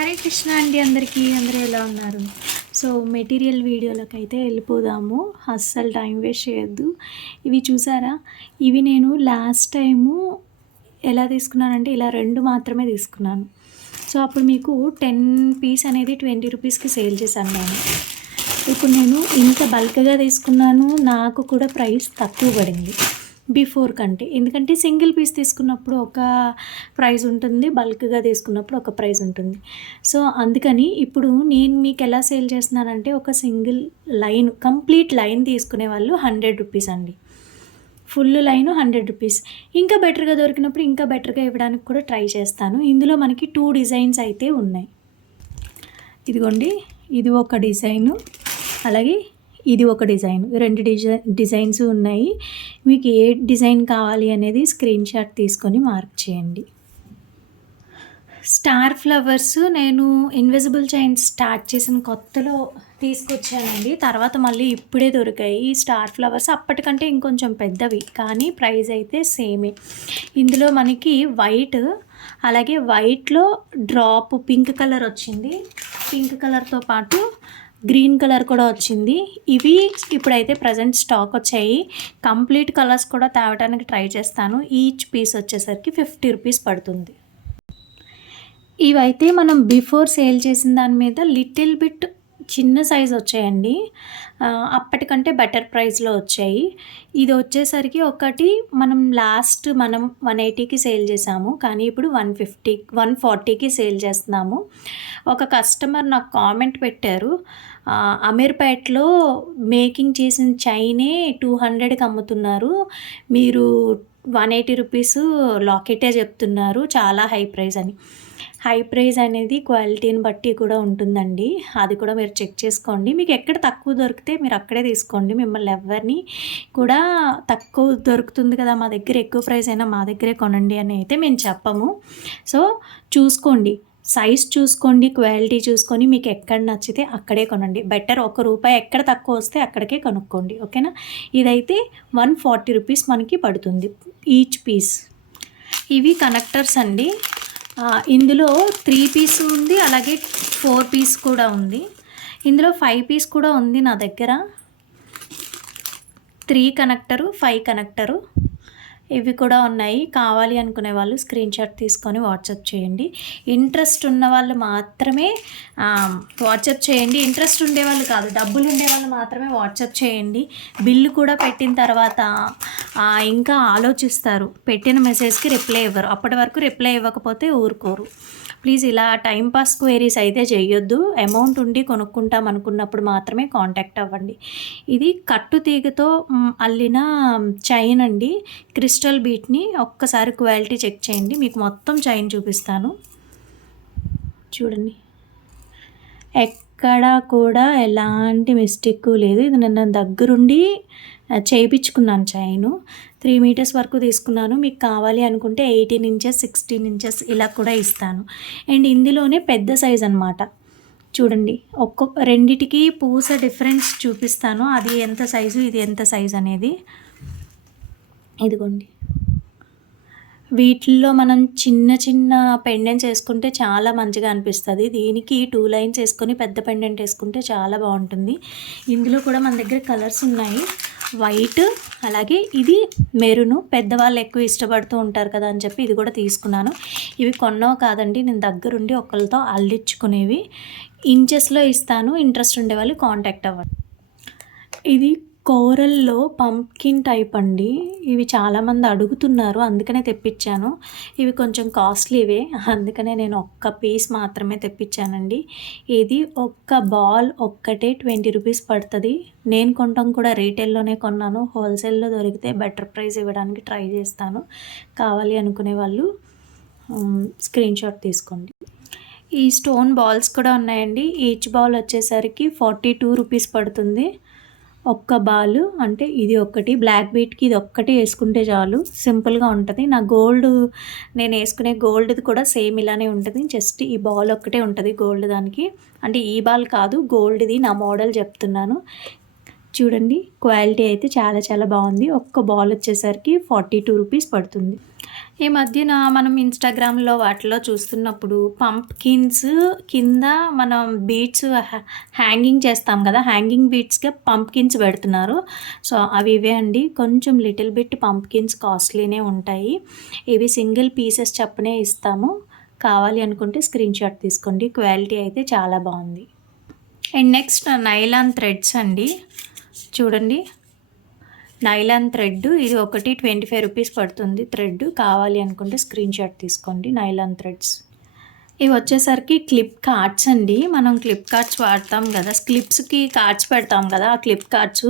హరే కృష్ణ అండి అందరికీ. అందరూ ఎలా ఉన్నారు? సో మెటీరియల్ వీడియోలోకి అయితే వెళ్ళిపోదాము. అస్సలు టైం వేస్ట్ చేయొద్దు. ఇవి చూసారా? ఇవి నేను లాస్ట్ టైము ఎలా తీసుకున్నానంటే ఇలా 2 మాత్రమే తీసుకున్నాను. సో అప్పుడు మీకు 10 పీస్ అనేది 20 రూపీస్కి సేల్ చేశాను నేను. ఇప్పుడు నేను ఇంత బల్క్గా తీసుకున్నాను, నాకు కూడా ప్రైస్ తక్కువ పడింది బిఫోర్ కంటే. ఎందుకంటే సింగిల్ పీస్ తీసుకున్నప్పుడు ఒక ప్రైస్ ఉంటుంది, బల్క్గా తీసుకున్నప్పుడు ఒక ప్రైస్ ఉంటుంది. సో అందుకని ఇప్పుడు నేను మీకు ఎలా సేల్ చేస్తున్నానంటే, ఒక సింగిల్ లైన్ కంప్లీట్ లైన్ తీసుకునే వాళ్ళు 100 రూపీస్ అండి. Full line 100 rupees. ఇంకా బెటర్గా దొరికినప్పుడు ఇంకా బెటర్గా ఇవ్వడానికి కూడా ట్రై చేస్తాను. ఇందులో మనకి 2 డిజైన్స్ అయితే ఉన్నాయి. ఇదిగోండి, ఇది ఒక డిజైను, అలాగే ఇది ఒక డిజైన్. 2 డిజైన్స్ ఉన్నాయి. మీకు ఏ డిజైన్ కావాలి అనేది స్క్రీన్ షాట్ తీసుకొని మార్క్ చేయండి. స్టార్ ఫ్లవర్స్ నేను ఇన్విజిబుల్ చైన్స్ స్టార్ట్ చేసిన కొత్తలో తీసుకొచ్చానండి. తర్వాత మళ్ళీ ఇప్పుడే దొరికాయి ఈ స్టార్ ఫ్లవర్స్. అప్పటికంటే ఇంకొంచెం పెద్దవి, కానీ ప్రైస్ అయితే సేమే. ఇందులో మనకి వైట్, అలాగే వైట్లో డ్రాప్ పింక్ కలర్ వచ్చింది. పింక్ కలర్తో పాటు గ్రీన్ కలర్ కూడా వచ్చింది. ఇవి ఇప్పుడైతే ప్రజెంట్ స్టాక్ వచ్చాయి. కంప్లీట్ కలర్స్ కూడా తేవడానికి ట్రై చేస్తాను. ఈచ్ పీస్ వచ్చేసరికి 50 రూపీస్ పడుతుంది. ఇవైతే మనం బిఫోర్ సేల్ చేసిన దాని మీద లిటిల్ బిట్ చిన్న సైజ్ వచ్చాయండి. అప్పటికంటే బెటర్ ప్రైస్లో వచ్చాయి. ఇది వచ్చేసరికి ఒకటి మనం 180కి సేల్ చేసాము, కానీ ఇప్పుడు 140కి సేల్ చేస్తున్నాము. ఒక కస్టమర్ నాకు కామెంట్ పెట్టారు, అమీర్పేటలో మేకింగ్ చేసిన చైనే 200కి అమ్ముతున్నారు, మీరు 180 రూపీస్ లాకెటే చెప్తున్నారు, చాలా హై ప్రైస్ అని. హై ప్రైస్ అనేది క్వాలిటీని బట్టి కూడా ఉంటుందండి. అది కూడా మీరు చెక్ చేసుకోండి. మీకు ఎక్కడ తక్కువ దొరికితే మీరు అక్కడే తీసుకోండి. మిమ్మల్ని ఎవరిని కూడా తక్కువ దొరుకుతుంది కదా, మా దగ్గర ఎక్కువ ప్రైస్ అయినా మా దగ్గరే కొనండి అని అయితే మేము చెప్పము. సో చూసుకోండి, సైజ్ చూసుకోండి, క్వాలిటీ చూసుకొని మీకు ఎక్కడ నచ్చితే అక్కడే కొనండి. బెటర్ ₹1 ఎక్కడ తక్కువ వస్తే అక్కడికే కొనుక్కోండి, ఓకేనా? ఇదైతే 140 రూపీస్ మనకి పడుతుంది ఈచ్ పీస్. ఇవి కనెక్టర్స్ అండి. ఇందులో 3 పీస్ ఉంది, అలాగే 4 పీస్ కూడా ఉంది. ఇందులో 5 పీస్ కూడా ఉంది నా దగ్గర. 3 కనెక్టరు, 5 కనెక్టరు ఇవి కూడా ఉన్నాయి. కావాలి అనుకునే వాళ్ళు స్క్రీన్ షాట్ తీసుకొని వాట్సాప్ చేయండి. ఇంట్రెస్ట్ ఉన్న వాళ్ళు మాత్రమే వాట్సాప్ చేయండి. ఇంట్రెస్ట్ ఉండేవాళ్ళు కాదు, డబ్బులు ఉండేవాళ్ళు మాత్రమే వాట్సాప్ చేయండి. బిల్లు కూడా పెట్టిన తర్వాత ఇంకా ఆలోచిస్తారు, పెట్టిన మెసేజ్కి రిప్లై ఇవ్వరు. అప్పటి వరకు రిప్లై ఇవ్వకపోతే ఊరుకోరు. ప్లీజ్ ఇలా టైంపాస్ క్వైరీస్ అయితే చేయొద్దు. అమౌంట్ ఉండి కొనుక్కుంటాం అనుకున్నప్పుడు మాత్రమే కాంటాక్ట్ అవ్వండి. ఇది కట్టు తీగతో అల్లిన చైన్ అండి, క్రిస్టల్ బీట్ని. ఒక్కసారి క్వాలిటీ చెక్ చేయండి, మీకు మొత్తం చైన్ చూపిస్తాను చూడండి. ఎక్కడ కూడా ఎలాంటి మిస్టేక్ లేదు. ఇది నేను దగ్గరుండి చేయించుకున్నాను చైను. 3 మీటర్స్ వరకు తీసుకున్నాను. మీకు కావాలి అనుకుంటే 18 ఇంచెస్, 16 ఇంచెస్ ఇలా కూడా ఇస్తాను. అండ్ ఇందులోనే పెద్ద సైజ్ అనమాట. చూడండి, రెండిటికి పూస డిఫరెన్స్ చూపిస్తాను, అది ఎంత సైజు ఇది ఎంత సైజు అనేది. ఇదిగోండి, వీటిల్లో మనం చిన్న చిన్న పెండెంట్స్ వేసుకుంటే చాలా మంచిగా అనిపిస్తుంది. దీనికి 2 లైన్స్ వేసుకొని పెద్ద పెండెంట్ వేసుకుంటే చాలా బాగుంటుంది. ఇందులో కూడా మన దగ్గర కలర్స్ ఉన్నాయి, వైట్, అలాగే ఇది మెరూను. పెద్దవాళ్ళు ఎక్కువ ఇష్టపడుతూ ఉంటారు కదా అని చెప్పి ఇది కూడా తీసుకున్నాను. ఇవి కొన్నవి కాదండి, నేను దగ్గరుండి ఒకళ్ళతో అల్లించుకునేవి. ఇంచెస్లో ఇస్తాను, ఇంట్రెస్ట్ ఉండేవాళ్ళు కాంటాక్ట్ అవ్వండి. ఇది కోరల్లో పంప్కిన్ టైప్ అండి. ఇవి చాలామంది అడుగుతున్నారు, అందుకనే తెప్పించాను. ఇవి కొంచెం కాస్ట్లీవే, అందుకనే నేను ఒక్క పీస్ మాత్రమే తెప్పించానండి. ఇది ఒక్క బాల్ ఒక్కటే 20 రూపీస్ పడుతుంది. నేను కొనడం కూడా రీటైల్లోనే కొన్నాను. హోల్సేల్లో దొరికితే బెటర్ ప్రైస్ ఇవ్వడానికి ట్రై చేస్తాను. కావాలి అనుకునే వాళ్ళు స్క్రీన్ షాట్ తీసుకోండి. ఈ స్టోన్ బాల్స్ కూడా ఉన్నాయండి. ఈచ్ బాల్ వచ్చేసరికి 42 రూపీస్ పడుతుంది. ఒక్క బాలు అంటే ఇది ఒక్కటి, బ్లాక్ బీట్కి ఇది ఒక్కటి వేసుకుంటే చాలు, సింపుల్గా ఉంటుంది. నేను వేసుకునే గోల్డ్ది కూడా సేమ్ ఇలానే ఉంటుంది. జస్ట్ ఈ బాల్ ఒక్కటే ఉంటుంది గోల్డ్ దానికి, అంటే ఈ బాల్ కాదు, గోల్డ్ది. నా మోడల్ చెప్తున్నాను చూడండి. క్వాలిటీ అయితే చాలా చాలా బాగుంది. ఒక్క బాల్ వచ్చేసరికి 42 రూపీస్ పడుతుంది. ఈ మధ్యన మనం ఇన్‌స్టాగ్రామ్‌లో వాటిలో చూస్తున్నప్పుడు పంప్కిన్స్ కింద మనం బీడ్స్ హ్యాంగింగ్ చేస్తాం కదా! హ్యాంగింగ్ బీడ్స్‌కే పంప్కిన్స్ పెడుతున్నారు. సో, అవి ఇవే అండి. కొంచెం లిటిల్ బిట్ పంప్కిన్స్ కాస్ట్‌లీనే ఉంటాయి. ఇవి సింగిల్ పీసెస్ చప్పునే ఇస్తాము. కావాలి అనుకుంటే స్క్రీన్‌షాట్ తీసుకోండి. క్వాలిటీ అయితే చాలా బావుంది. అండ్ నెక్స్ట్ నైలాన్ థ్రెడ్స్ అండి. చూడండి. నైలాన్ థ్రెడ్ ఇది ఒకటి 25 రూపీస్ పడుతుంది థ్రెడ్. కావాలి అనుకుంటే స్క్రీన్‌షాట్ తీసుకోండి. Nylon threads. ఇవి వచ్చేసరికి క్లిప్ కార్డ్స్ అండి. మనం క్లిప్ కార్డ్స్ వాడతాం కదా! క్లిప్స్‌కి కార్డ్స్ పెడతాం కదా! ఆ క్లిప్ కార్డ్స్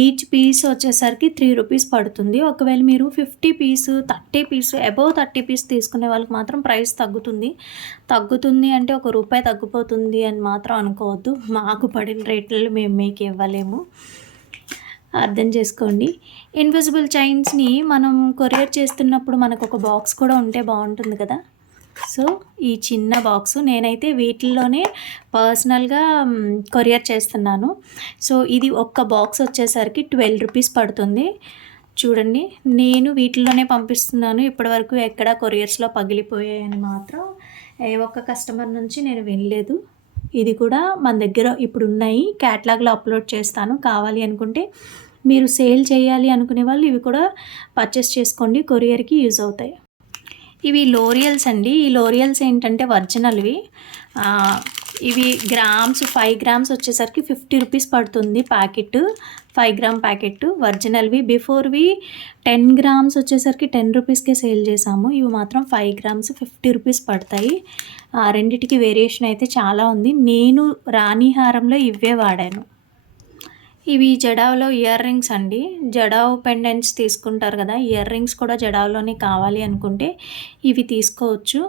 ఈచ్ పీస్ వచ్చేసరికి 3 రూపీస్ పడుతుంది. ఒకవేళ మీరు 50 పీస్, 30 పీస్ అబోవ్ 30 పీస్ తీసుకునే వాళ్ళకి మాత్రం ప్రైస్ తగ్గుతుంది. తగ్గుతుంది అంటే ఒక రూపాయి తగ్గిపోతుంది అని మాత్రం అనుకోవద్దు. మాకు పడిన రేట్లలో మేము మీకు ఇవ్వలేము. అర్థం చేసుకోండి. ఇన్విజిబుల్ చైన్స్‌ని మనం కొరియర్ చేస్తున్నప్పుడు మనకు ఒక బాక్స్ కూడా ఉంటే బాగుంటుంది కదా! సో, ఈ చిన్న బాక్సు నేనైతే వీటిల్లోనే పర్సనల్‌గా కొరియర్ చేస్తున్నాను. సో, ఇది ఒక్క బాక్స్ వచ్చేసరికి 12 రూపీస్ పడుతుంది. చూడండి, నేను వీటిల్లోనే పంపిస్తున్నాను. ఇప్పటివరకు ఎక్కడ కొరియర్స్‌లో పగిలిపోయాయని మాత్రం ఏ ఒక్క కస్టమర్ నుంచి నేను వినలేదు. ఇది కూడా మన దగ్గర ఇప్పుడు ఉన్నాయి. క్యాటలాగ్‌లో అప్లోడ్ చేస్తాను. కావాలి అనుకుంటే మీరు సేల్ చేయాలి అనుకునే వాళ్ళు ఇవి కూడా పర్చేస్ చేసుకోండి. కొరియర్‌కి యూజ్ అవుతాయి. ఇవి లోరియల్స్ అండి. ఈ లోరియల్స్ ఏంటంటే ఒరిజినల్‌వి. ఇవి గ్రామ్స్ 5 గ్రామ్స్ వచ్చేసరికి 50 రూపీస్ పడుతుంది ప్యాకెట్. 5 గ్రామ్ ప్యాకెట్ ఒరిజినల్‌వి. బిఫోర్‌వి 10 గ్రామ్స్ వచ్చేసరికి 10 రూపీస్‌కే సేల్ చేసాము. ఇవి మాత్రం 5 గ్రామ్స్ 50 రూపీస్ పడతాయి. రెండిటికి వేరియేషన్ అయితే చాలా ఉంది. నేను రాణి హారంలో ఇవే వాడాను. ఇవి జడావ్‌లో ఇయర్ రింగ్స్ అండి. జడావ్ పెండెంట్స్ తీసుకుంటారు కదా! ఇయర్ రింగ్స్ కూడా జడావ్‌లోనే కావాలి అనుకుంటే ఇవి తీసుకోవచ్చు.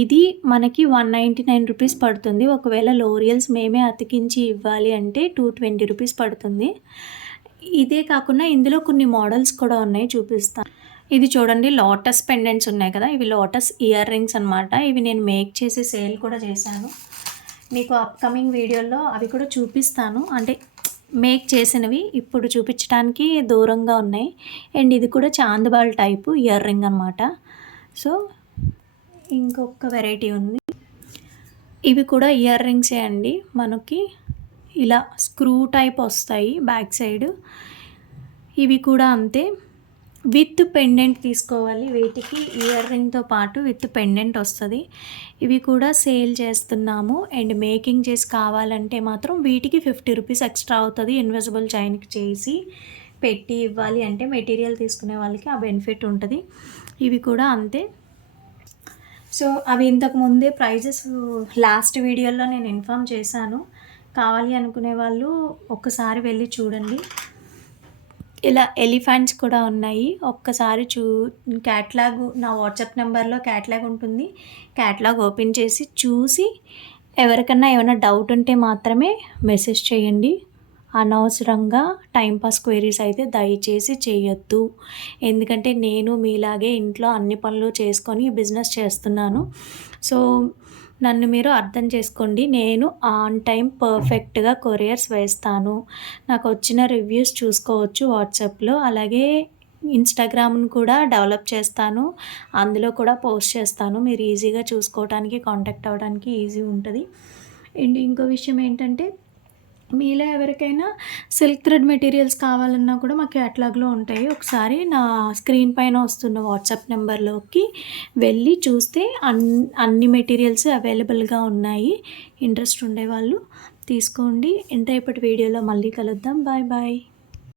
ఇది మనకి 199 రూపీస్ పడుతుంది. ఒకవేళ లోరియల్స్ మేమే అతికించి ఇవ్వాలి అంటే 220 రూపీస్ పడుతుంది. ఇదే కాకుండా ఇందులో కొన్ని మోడల్స్ కూడా ఉన్నాయి, చూపిస్తాను. ఇది చూడండి, లోటస్ పెండెంట్స్ ఉన్నాయి కదా! ఇవి లోటస్ ఇయర్ రింగ్స్ అనమాట. ఇవి నేను మేక్ చేసి సేల్ కూడా చేశాను. మీకు అప్‌కమింగ్ వీడియోలో అవి కూడా చూపిస్తాను. అంటే మేక్ చేసినవి ఇప్పుడు చూపించడానికి దూరంగా ఉన్నాయి. అండ్ ఇది కూడా చాందబాల్ టైపు ఇయర్ రింగ్ అనమాట. సో, ఇంకొక వెరైటీ ఉంది. ఇవి కూడా ఇయర్ రింగ్సే అండి. మనకి ఇలా స్క్రూ టైప్ వస్తాయి బ్యాక్ సైడ్. ఇవి కూడా అంతే. విత్ పెండెంట్ తీసుకోవాలి. వీటికి ఇయర్ రింగ్తో పాటు విత్ పెండెంట్ వస్తుంది. ఇవి కూడా సేల్ చేస్తున్నాము. అండ్ మేకింగ్ చేసి కావాలంటే మాత్రం వీటికి 50 రూపీస్ ఎక్స్ట్రా అవుతుంది. ఇన్విజిబుల్ చైన్కి చేసి పెట్టి ఇవ్వాలి అంటే మెటీరియల్ తీసుకునే వాళ్ళకి ఆ బెనిఫిట్ ఉంటుంది. ఇవి కూడా అంతే. సో, అవి ఇంతకు ముందే ప్రైజెస్ లాస్ట్ వీడియోలో నేను ఇన్ఫామ్ చేశాను. కావాలి అనుకునే వాళ్ళు ఒక్కసారి వెళ్ళి చూడండి. ఇలా ఎలిఫెంట్స్ కూడా ఉన్నాయి. ఒక్కసారి క్యాటలాగ్ నా వాట్సాప్ నెంబర్లో క్యాటలాగ్ ఉంటుంది. క్యాటలాగ్ ఓపెన్ చేసి చూసి ఎవరికన్నా ఏమైనా డౌట్ ఉంటే మాత్రమే మెసేజ్ చేయండి. అనవసరంగా టైంపాస్ క్వైరీస్ అయితే దయచేసి చేయొద్దు. ఎందుకంటే నేను మీలాగే ఇంట్లో అన్ని పనులు చేసుకొని బిజినెస్ చేస్తున్నాను. సో, నన్ను మీరు అర్థం చేసుకోండి. నేను ఆన్ టైం పర్ఫెక్ట్గా కొరియర్స్ వేస్తాను. నాకు వచ్చిన రివ్యూస్ చూసుకోవచ్చు వాట్సాప్లో. అలాగే ఇన్స్టాగ్రామ్ను కూడా డెవలప్ చేస్తాను. అందులో కూడా పోస్ట్ చేస్తాను. మీరు ఈజీగా చూసుకోవడానికి, కాంటాక్ట్ అవ్వడానికి ఈజీ ఉంటుంది. అండ్ ఇంకో విషయం ఏంటంటే, మీలో ఎవరికైనా సిల్క్ థ్రెడ్ మెటీరియల్స్ కావాలన్నా కూడా మా క్యాటలాగ్లో ఉంటాయి. ఒకసారి నా స్క్రీన్ పైన వస్తున్న వాట్సాప్ నెంబర్లోకి వెళ్ళి చూస్తే అన్ని మెటీరియల్స్ అవైలబుల్గా ఉన్నాయి. ఇంట్రెస్ట్ ఉండేవాళ్ళు తీసుకోండి. రేపటి వీడియోలో మళ్ళీ కలుద్దాం. Bye bye.